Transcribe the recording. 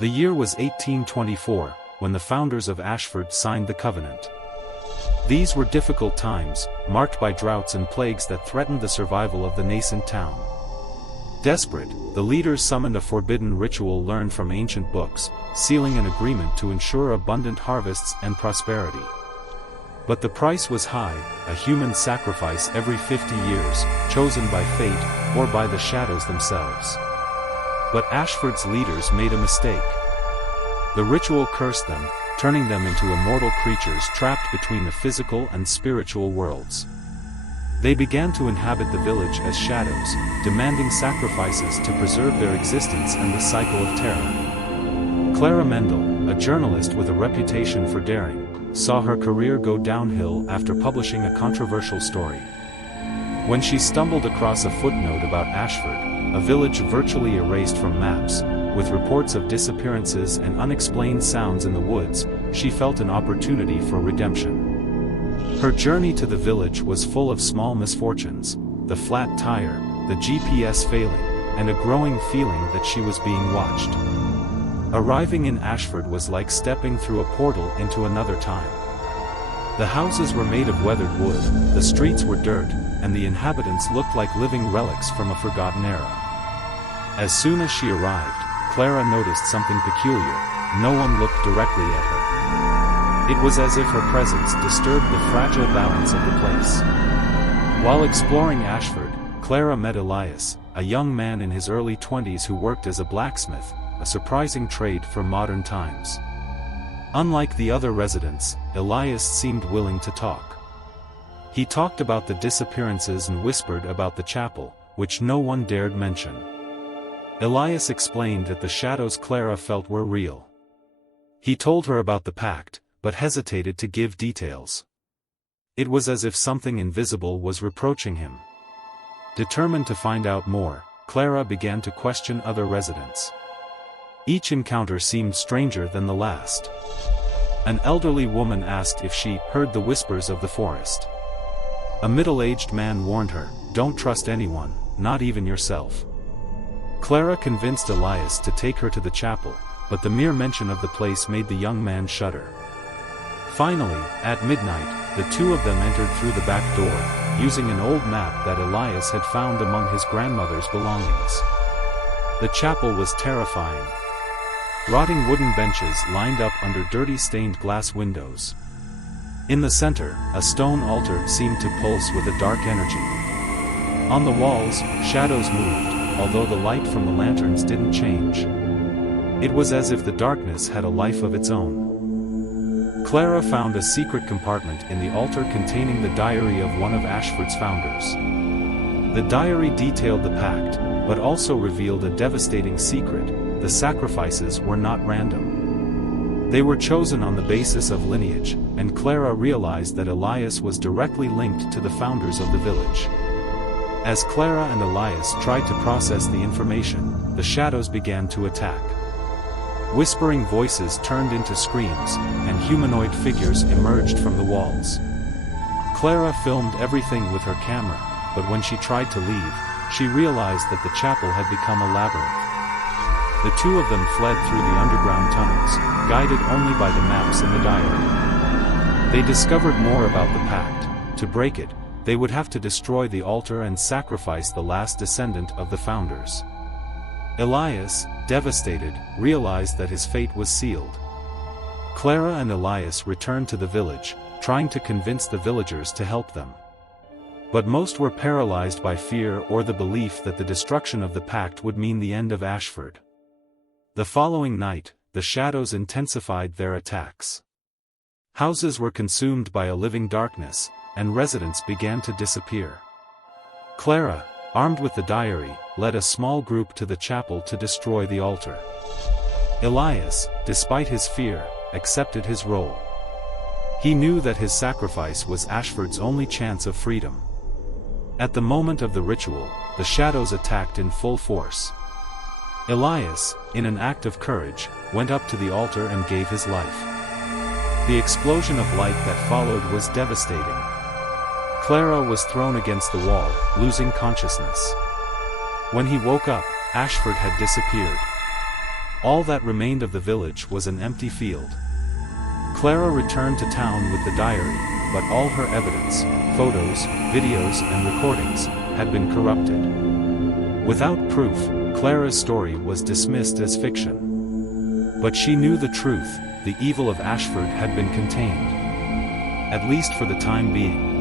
The year was 1824, when the founders of Ashford signed the covenant. These were difficult times, marked by droughts and plagues that threatened the survival of the nascent town. Desperate, the leaders summoned a forbidden ritual learned from ancient books, sealing an agreement to ensure abundant harvests and prosperity. But the price was high, a human sacrifice every 50 years, chosen by fate, or by the shadows themselves. But Ashford's leaders made a mistake. The ritual cursed them, turning them into immortal creatures trapped between the physical and spiritual worlds. They began to inhabit the village as shadows, demanding sacrifices to preserve their existence and the cycle of terror. Clara Mendel, a journalist with a reputation for daring, saw her career go downhill after publishing a controversial story. When she stumbled across a footnote about Ashford, a village virtually erased from maps, with reports of disappearances and unexplained sounds in the woods, she felt an opportunity for redemption. Her journey to the village was full of small misfortunes: the flat tire, the GPS failing, and a growing feeling that she was being watched. Arriving in Ashford was like stepping through a portal into another time. The houses were made of weathered wood, the streets were dirt, and the inhabitants looked like living relics from a forgotten era. As soon as she arrived, Clara noticed something peculiar. No one looked directly at her. It was as if her presence disturbed the fragile balance of the place. While exploring Ashford, Clara met Elias, a young man in his early 20s who worked as a blacksmith, a surprising trade for modern times. Unlike the other residents, Elias seemed willing to talk. He talked about the disappearances and whispered about the chapel, which no one dared mention. Elias explained that the shadows Clara felt were real. He told her about the Pact, but hesitated to give details. It was as if something invisible was reproaching him. Determined to find out more, Clara began to question other residents. Each encounter seemed stranger than the last. An elderly woman asked if she heard the whispers of the forest. A middle-aged man warned her, "Don't trust anyone, not even yourself." Clara convinced Elias to take her to the chapel, but the mere mention of the place made the young man shudder. Finally, at midnight, the two of them entered through the back door, using an old map that Elias had found among his grandmother's belongings. The chapel was terrifying. Rotting wooden benches lined up under dirty stained glass windows. In the center, a stone altar seemed to pulse with a dark energy. On the walls, shadows moved, although the light from the lanterns didn't change. It was as if the darkness had a life of its own. Clara found a secret compartment in the altar containing the diary of one of Ashford's founders. The diary detailed the Pact, but also revealed a devastating secret: the sacrifices were not random. They were chosen on the basis of lineage, and Clara realized that Elias was directly linked to the founders of the village. As Clara and Elias tried to process the information, the shadows began to attack. Whispering voices turned into screams, and humanoid figures emerged from the walls. Clara filmed everything with her camera, but when she tried to leave, she realized that the chapel had become a labyrinth. The two of them fled through the underground tunnels, guided only by the maps in the diary. They discovered more about the Pact. To break it, they would have to destroy the altar and sacrifice the last descendant of the founders. Elias, devastated, realized that his fate was sealed. Clara and Elias returned to the village, trying to convince the villagers to help them. But most were paralyzed by fear or the belief that the destruction of the Pact would mean the end of Ashford. The following night, the shadows intensified their attacks. Houses were consumed by a living darkness, and residents began to disappear. Clara, armed with the diary, led a small group to the chapel to destroy the altar. Elias, despite his fear, accepted his role. He knew that his sacrifice was Ashford's only chance of freedom. At the moment of the ritual, the shadows attacked in full force. Elias, in an act of courage, went up to the altar and gave his life. The explosion of light that followed was devastating. Clara was thrown against the wall, losing consciousness. When he woke up, Ashford had disappeared. All that remained of the village was an empty field. Clara returned to town with the diary, but all her evidence, photos, videos and recordings, had been corrupted. Without proof, Clara's story was dismissed as fiction. But she knew the truth: the evil of Ashford had been contained. At least for the time being.